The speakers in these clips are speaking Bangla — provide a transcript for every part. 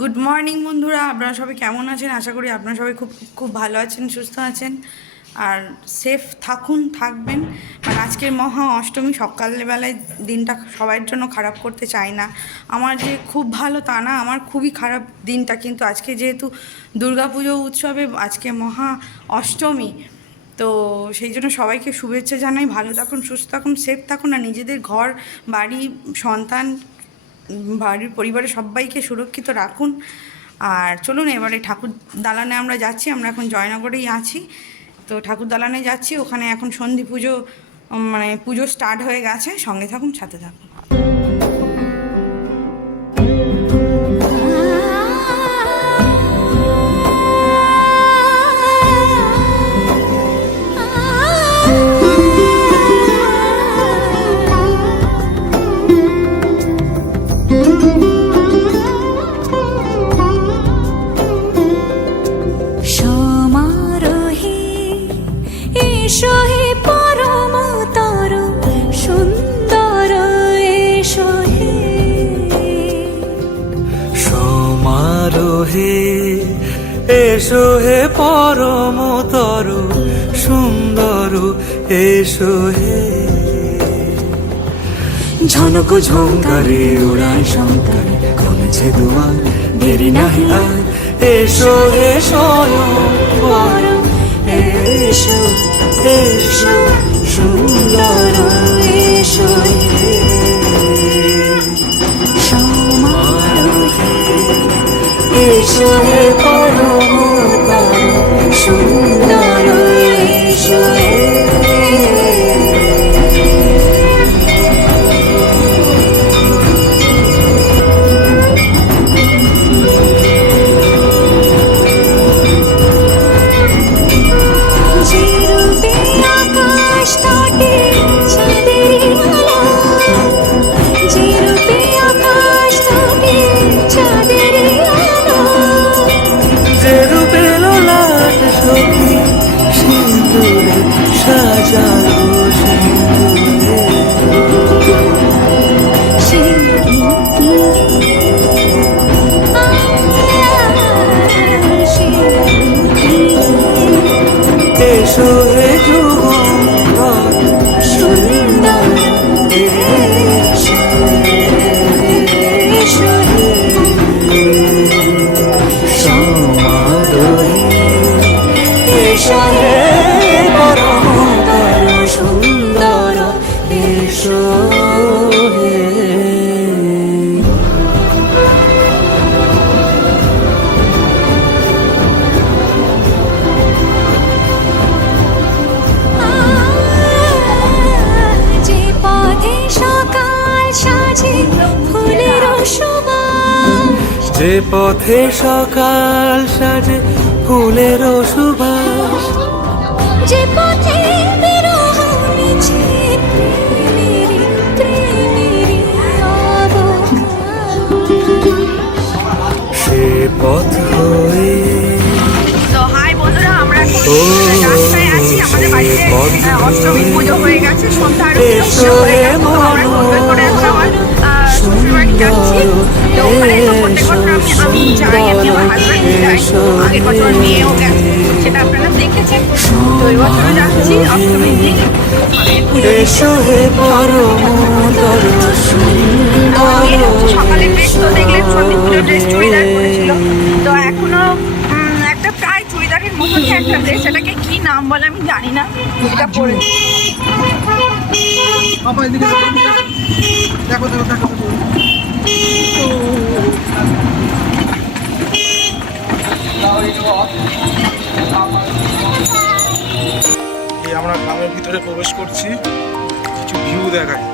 গুড মর্নিং বন্ধুরা, আপনারা সবাই কেমন আছেন? আশা করি আপনারা সবাই খুব খুব ভালো আছেন, সুস্থ আছেন আর সেফ থাকবেন। আর আজকের মহা অষ্টমী, সকালবেলায় দিনটা সবার জন্য খারাপ করতে চাই না। আমার যে খুব ভালো তা না, আমার খুবই খারাপ দিনটা। কিন্তু আজকে যেহেতু দুর্গাপুজো উৎসবে আজকে মহা অষ্টমী, তো সেই জন্য সবাইকে শুভেচ্ছা জানাই। ভালো থাকুন, সুস্থ থাকুন, সেফ থাকুন আর নিজেদের ঘর বাড়ি সন্তান বাড়ির পরিবারের সবাইকে সুরক্ষিত রাখুন। আর চলুন এবারে ঠাকুর দালানে আমরা যাচ্ছি। আমরা এখন জয়নগরেই আছি, তো ঠাকুর দালানে যাচ্ছি। ওখানে এখন সন্ধি পুজো, মানে পুজো স্টার্ট হয়ে গেছে। সঙ্গে থাকুন, সাথে থাকুন। এসো হে পরমতর সুন্দর, এসো হে ঝনক ঝঙ্কারে ওড়ায় শঙ্কর, কমেছে দুয়ার দেরি নাহি আর। এসো হে স্বয়ং পরম, এসো এসো সুন্দর, এসো হে সমারোহে। এসো হে পরমতর সুন্দর, এসো হে যে পথে সকাল সাজে ফুলের সুবাস, যে পথে বিরহ মিছে প্রেমেরই অবকাশ, সে পথ হয়ে। তো হাই বন্ধুরা, আমরা রাস্তায় আছি। আমাদের বাড়িতে অষ্টমী পুজো হয়ে গেছে, সন্ধ্যা আরতি হয়ে গেছে। তো আমরা সন্ধ্যা করে এখন আমার শ্বশুর বাড়ি যাচ্ছি। তো ওখানে তো প্রত্যেক বছর আমি যাই, আমি আমার হাজব্যান্ড যাই। আগের বছর মেয়েও গেছে, সেটা আপনারা দেখেছেন। তো এই বছরও যাচ্ছি অষ্টমীর দিন। সকালে ড্রেস তো দেখলেন, সন্ধি পুজোর ড্রেস চুড়িদার পরেছিল। তো এখনো একটা প্রায় চুড়িদারের মতনই একটা ড্রেস, এটাকে কি নাম বলে আমি জানি না, এটা পরে আমরা গ্রামের ভিতরে প্রবেশ করছি, কিছু ভিউ দেখায়।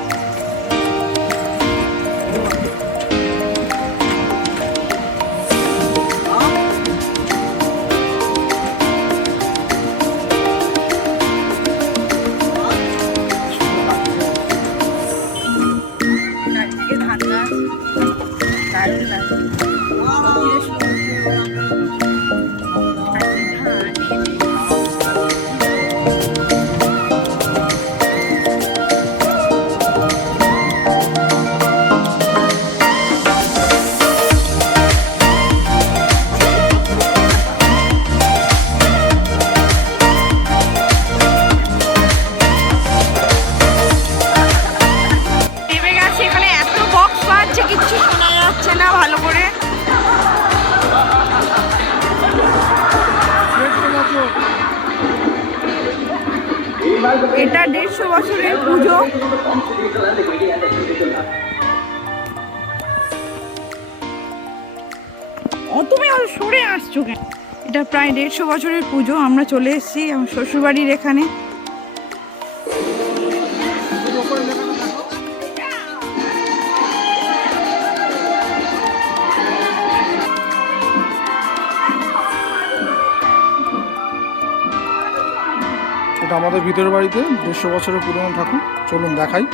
দারুণ লাগে। এটা 150 বছরের পুজো। তুমি সরে আসছো কেন? এটা প্রায় 150 বছরের পুজো। আমরা চলে এসেছি আমার শ্বশুরবাড়ির এখানে। এটা আমাদের ভিতরের বাড়িতে 150 বছরের পুরনো ঠাকুর। চলুন দেখাই।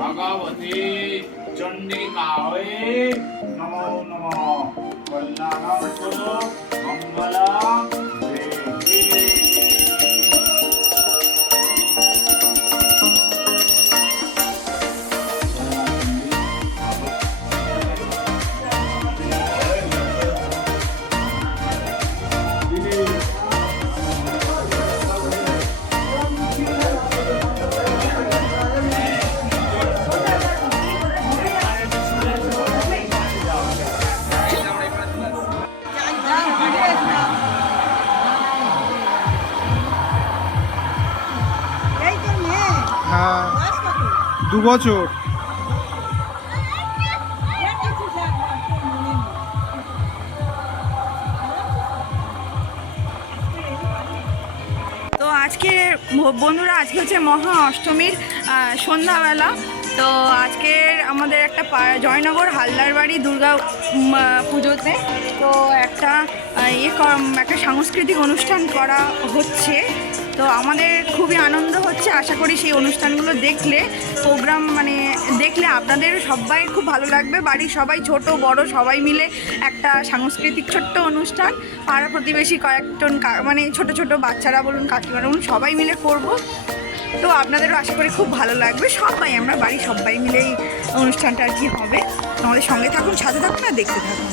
भगवती चंडिकायै नमो नमः कल्याणं कुरु मंगलं देहि। হ্যাঁ, 2 বছর। তো আজকে বন্ধুরা, আজকে হচ্ছে মহা অষ্টমীর সন্ধ্যাবেলা। তো আজকের আমাদের একটা জয়নগর হালদার বাড়ি দুর্গা পুজোতে তো একটা একটা সাংস্কৃতিক অনুষ্ঠান করা হচ্ছে। তো আমাদের খুবই আনন্দ হচ্ছে। আশা করি সেই অনুষ্ঠানগুলো প্রোগ্রাম দেখলে আপনাদের সবাই খুব ভালো লাগবে। বাড়ির সবাই, ছোট বড় সবাই মিলে একটা সাংস্কৃতিক ছোট্ট অনুষ্ঠান, পাড়া প্রতিবেশী কয়েকজন ছোট ছোট বাচ্চারা বলুন, কাকিমারা বলুন, সবাই মিলে করব। তো আপনাদেরও আশা করি খুব ভালো লাগবে। আমরা বাড়ির সবাই মিলেই অনুষ্ঠানটা আর কি হবে। আমাদের সঙ্গে থাকুন, সাথে থাকুন আর দেখতে থাকুন।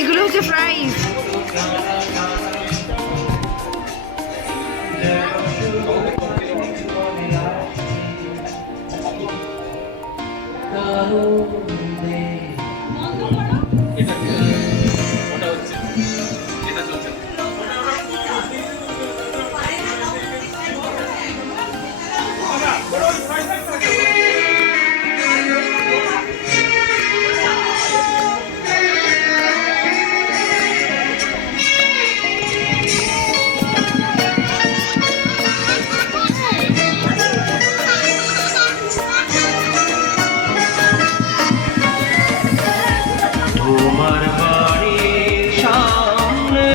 এগুলো হচ্ছে প্রাইস।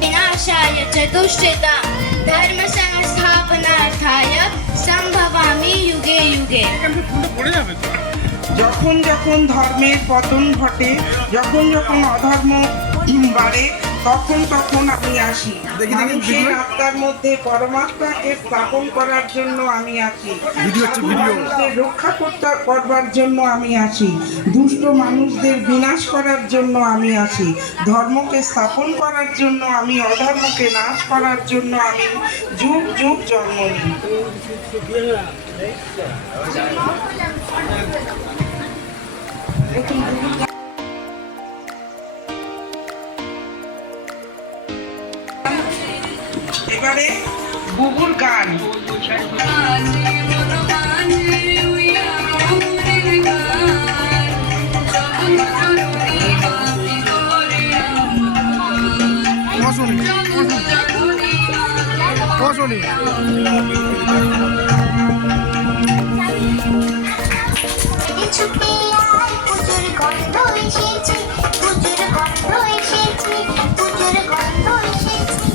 विनाशाय चतुष्टयं धर्म संस्थापनार्थाय संभवामि युगे युगे। যখন যখন ধর্মের পতন ঘটে, যখন যখন অধর্ম বাড়ে, তখন তখন আমি আসি। মানুষের আত্মার মধ্যে পরমাত্মাকে স্থাপন করার জন্য আমি আসি। মানুষদের রক্ষা করবার জন্য আমি আসি। দুষ্ট মানুষদের বিনাশ করার জন্য আমি আসি। ধর্মকে স্থাপন করার জন্য আমি, অধর্মকে নাশ করার জন্য আমি যুগ যুগ জন্ম নিই। এবারে বুবুর গান। ছুটে আয় পুজোর গন্ধ এসেছে পুজোর গন্ধ এসেছে পুজোর গন্ধ এসেছে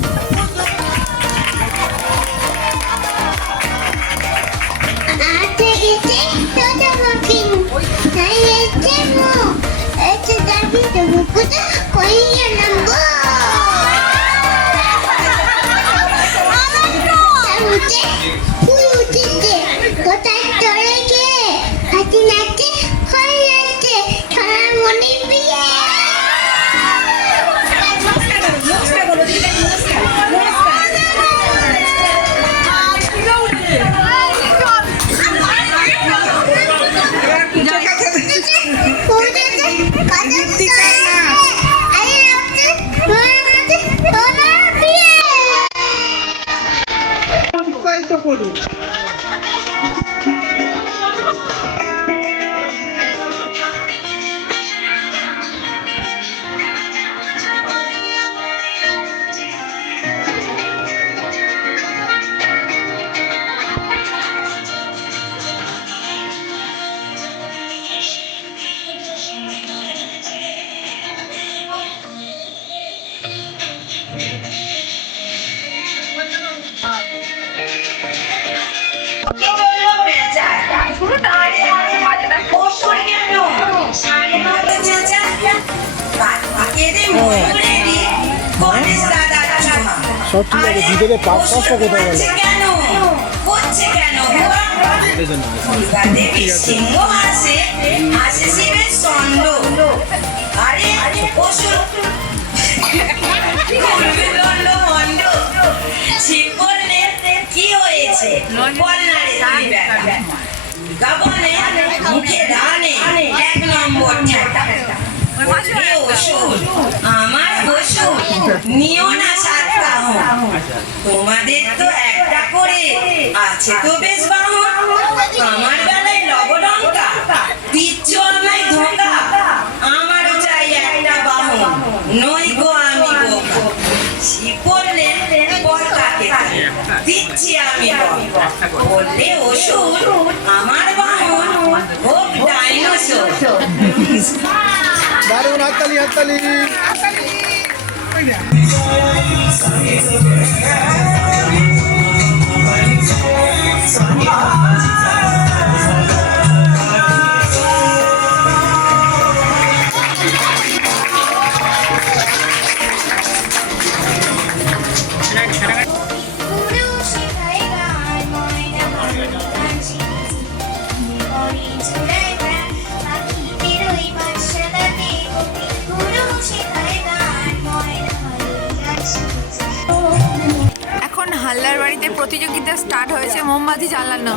আতে গেছে তোটা মাফিন তাই এসে মো এসে যাবি তো মুকুটা কইয়া নামবো উঠে ফুল উঠেছে কোথায় চলে গিয়ে হাতি নাচে খড় নাচে ছড়ার মনির বিয়ে করুন সব ঠিক আছে, ভিতরে পাঁচটা কোথায় গেল? কি হয়েছে মুখে দানে এক নম্বর আমার ওষুধ নিও না সাতটা তোমাদের তো একটা করে আছে তো বেশ বাহন আমার বেলায় লবডঙ্কা দিচ্ছ আমায় ধোকা আমারও চাই একটা বাহন নই গো আমি পড়লে বলকাকে দিচ্ছি আমি বললে ওষুধ আমার বাহন হোক ডাইনোসর দারুণ, হাততালি হাততালি। এখন হাল্লার বাড়িতে প্রতিযোগিতা স্টার্ট হয়েছে মোমবাতি জ্বালানো।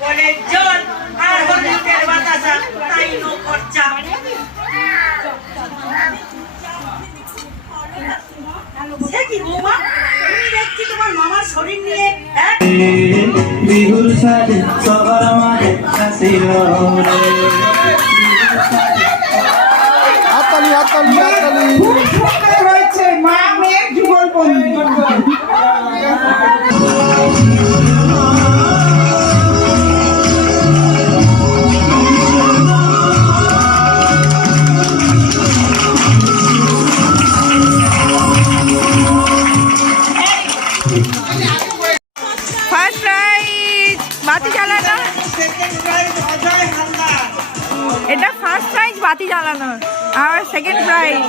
কলের জল আর হলুদের বাতাসা, তাই নো খরচা। সে কি বৌমা, তুমি দেখছি তোমার মামার শরীর নিয়ে এক বিহুর সাজে সবার মাঝে হাসিল রে। হাততালি হাততালি হাততালি। খুব সুন্দর হয়েছে, মা মেয়ের যুগলবন্দি। ফার্স্ট প্রাইজ বাতি জ্বালানো। Second prize Ajay Haldar. এটা ফার্স্ট প্রাইজ বাতি জ্বালানোর, আর সেকেন্ড প্রাইজ